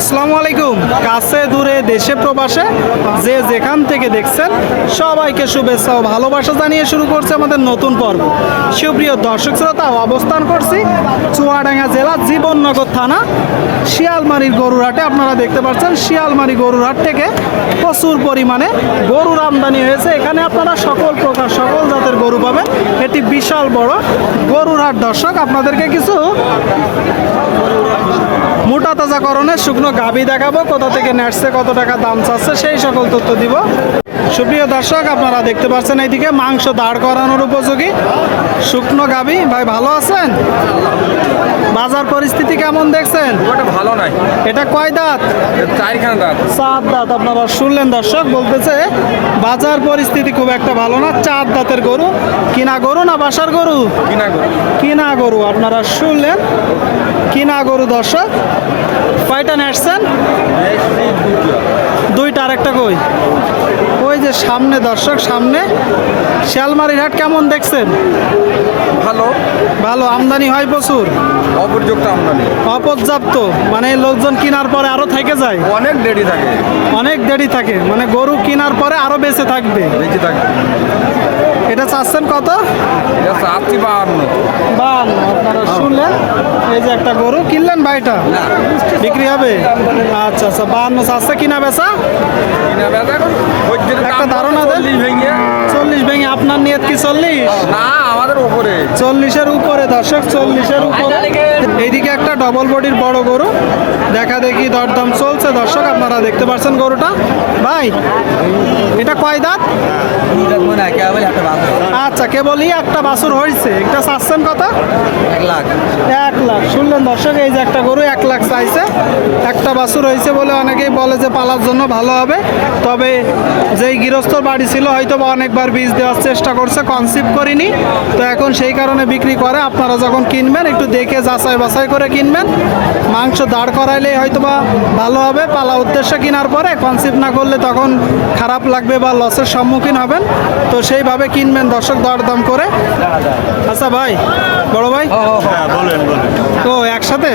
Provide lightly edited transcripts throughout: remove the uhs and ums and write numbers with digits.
আসসালামু আলাইকুম। কাছে দূরে দেশে প্রবাসে যে যেখান থেকে দেখছেন সবাইকে শুভেচ্ছা ও ভালোবাসা জানিয়ে শুরু করছে আমাদের নতুন পর্ব। সুপ্রিয় দর্শক শ্রোতা, অবস্থান করছি চুয়াডাঙ্গা জেলা জীবননগর থানা শিয়ালমারির গরুর হাটে। আপনারা দেখতে পাচ্ছেন শিয়ালমারি গরুর হাট থেকে প্রচুর পরিমাণে গরুর আমদানি হয়েছে। এখানে আপনারা সকল প্রকার সকল জাতের গরু পাবেন। এটি বিশাল বড় গরুর হাট। দর্শক, আপনাদেরকে কিছু মোটা তাজাকরণের শুকনো গাভী দেখাবো, কোথা থেকে নেটছে, কত টাকা দাম চাচ্ছে, সেই সকল তথ্য দিব। সুপ্রিয় দর্শক, আপনারা দেখতে পাচ্ছেন এইদিকে মাংস দাঁড় করানোর উপযোগী শুকনো গাভী। ভাই ভালো আছেন? বাজার পরিস্থিতি কেমন দেখছেন? ভালো নাই। এটা কয় দাঁত? চার দাঁত। আপনারা শুনলেন দর্শক, বলতেছে বাজার পরিস্থিতি খুব একটা ভালো না। চার দাঁতের গরু। কিনা গরু না বাসার গরু? কিনা গরু। আপনারা শুনলেন, কিনা গরু। দর্শক, কয়টা নেটছেন? দুইটা। আরেকটা কই? ওই যে সামনে। দর্শক, সামনে শিয়ালমারির হাট কেমন দেখছেন? ভালো। ভালো আমদানি হয় প্রচুর? অপর্যাপ্ত আমদানি। অপর্যাপ্ত মানে লোকজন কেনার পরে আরো থেকে যায়? অনেক দেরি থাকে। অনেক দেরি থাকে মানে গরু কেনার পরে আরো বেঁচে থাকবে। এটা চাচ্ছেন কত? এটা চাচ্ছি 52। আপনারা শুনলেন, এই যে একটা গরু কিনলেন ভাইটা, বিক্রি হবে? আচ্ছা আচ্ছা, 52 চাচ্ছে। কিনা বেচা? একটা ধারণা দেন। 40 ভেঙে। আপনার নিয়ত কি 40? না, আমাদের উপরে 40-এর উপরে। দর্শক, 40-এর উপরে। এইদিকে একটা ডবল বডির বড় গরু দেখা দেখি দরদাম চলছে। দর্শক, আপনারা দেখতে পাচ্ছেন গরুটা। ভাই, এটা কয় দাঁত? আচ্ছা, কেবলই একটা বাছুর হয়েছে। এটা চাচ্ছেন কত? 1 লাখ। 1 লাখ। শুনলেন দর্শক, এই যে একটা গরু 1 লাখ চাইছে। একটা বাছুর হয়েছে বলে অনেকেই বলে যে পালার জন্য ভালো হবে। তবে যেই গৃহস্থর বাড়ি ছিল হয়তো বা অনেকবার বীজ দেওয়ার চেষ্টা করছে, কনসিভ করিনি, তো এখন সেই কারণে বিক্রি করে। আপনারা যখন কিনবেন একটু দেখে যাচাই বাছাই করে কিনবেন। মাংস দাঁড় করাইলেই হয়তো বা ভালো হবে। পালা উদ্দেশ্যে কেনার পরে কনসিভ না করলে তখন খারাপ লাগবে বা লসের সম্মুখীন হবেন। তো সেইভাবে কিনবেন দর্শক, দরদাম করে। আচ্ছা ভাই, বড় ভাই, বলেন। তো একসাথে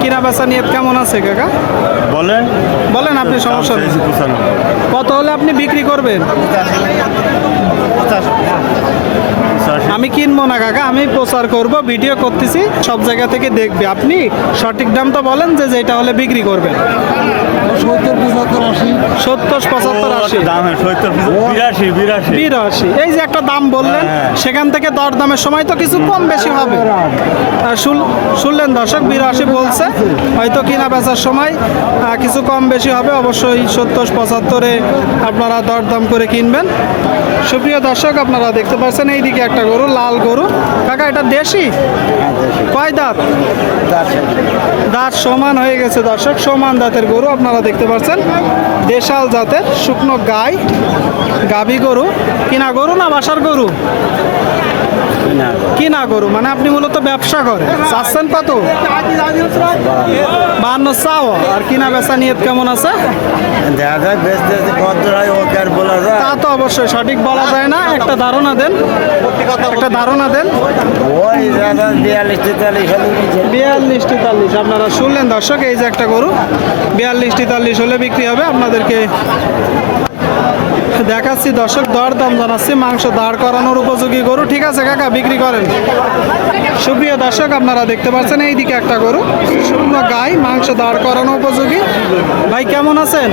কিনা বেচা নিয়ে কেমন আছে কাকা? বলেন আপনি, সমস্যা নেই। কত হলে আপনি বিক্রি করবেন? আমি কিনবো না কাকা, আমি প্রচার করব, ভিডিও করতেছি, সব জায়গা থেকে দেখবে। আপনি সঠিক দামটা বলেন যে যেটা হলে বিক্রি করবেন। 70, 75, 70, 75, 80, 82। এই যে একটা দাম বললেন, সেখান থেকে দরদামের সময় তো কিছু কম বেশি হবে। শুনলেন দর্শক, 82 বলছে। হয়তো কিনা বেচার সময় কিছু কম বেশি হবে। অবশ্যই 70, 75-এ আপনারা দরদাম করে কিনবেন। সুপ্রিয় দর্শক, আপনারা দেখতে পাচ্ছেন এইদিকে একটা গরু, লাল গরু। কাকা, এটা দেশি? কয় দাঁত? দাঁত সমান হয়ে গেছে। দর্শক, সমান দাঁতের গরু আপনারা দেখতে পাচ্ছেন। দেশাল জাতের শুকনো গাভী গরু। কিনা গরু না বাসার গরু? কিনা গরু। মানে আপনি মূলত ব্যবসা করেন। চাচ্ছেন কত? 52 চাও। আর কিনা বেচা নিয়ত কেমন আছে? তা তো অবশ্যই সঠিক বলা যায় না। একটা ধারণা দেন। 42-43। আপনারা শুনলেন দর্শক, এই যে একটা গরু 42-43 হলে বিক্রি হবে। আপনাদেরকে দেখাচ্ছি দর্শক, দরদাম জানাচ্ছি। মাংস দাঁড় করানোর উপযোগী গরু। ঠিক আছে কাকা, বিক্রি করেন। সুপ্রিয় দর্শক, আপনারা দেখতে পাচ্ছেন এইদিকে একটা গরু, শুকনো গাই, মাংস দাঁড় করানো উপযোগী। ভাই কেমন আছেন?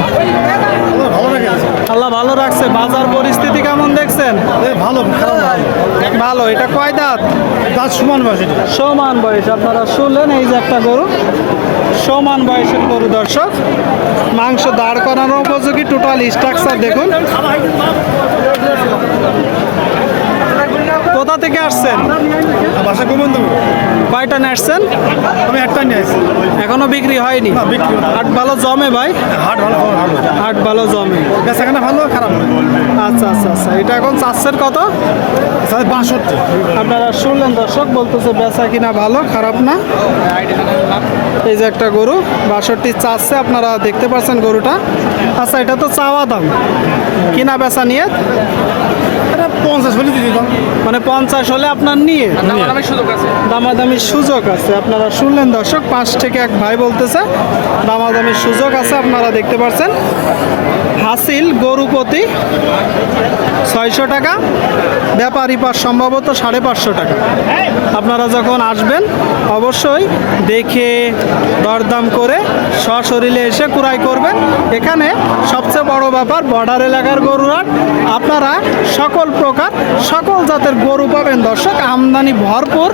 আল্লাহ ভালো রাখছে। বাজার পরিস্থিতি কেমন দেখছেন? ভালো। এটা কয় দাঁত? সমান বয়স। আপনারা শুনলেন, এই যে একটা গরু, সমান বয়সের গরু। দর্শক, মাংস দাঁড় করানোর উপযোগী। টোটাল স্ট্রাকচার দেখুন। কোথা থেকে আসছেন? কয়টা নেটছেন? আমি একটা নিয়ে আসছি। এখনো বিক্রি হয়নি? হাট ভালো জমে ভাই? হাট ভালো জমে। বেচাকেনা ভালো, খারাপ না। আচ্ছা। এটা এখন চাচ্ছেন কত? 62। আপনারা শুনলেন দর্শক, বলতেছে বেচা কিনা ভালো, খারাপ না। এই যে একটা গরু 62 চাচ্ছে। আপনারা দেখতে পাচ্ছেন গরুটা। আচ্ছা, এটা তো চাওয়া দাম। কিনা বেচা নিয়ে 50 হলে দিয়ে দিতাম। মানে 50 হলে আপনার নিয়ে দামাদামির সুযোগ আছে। দামাদামির সুযোগ আছে। আপনারা শুনলেন দর্শক, 5 থেকে এক ভাই বলতেছে দামাদামির সুযোগ আছে। আপনারা দেখতে পাচ্ছেন হাসিল গরু প্রতি 600 টাকা, ব্যাপারী পাস সম্ভবত 550 টাকা। আপনারা যখন আসবেন অবশ্যই দেখে দরদাম করে সশরীরে এসে ক্রয় করবেন। এখানে সবচেয়ে বড় ব্যাপার বর্ডার এলাকার গরুর, আপনারা সকল প্রকার সকল জাতের গরু পাবেন দর্শক, আমদানি ভরপুর।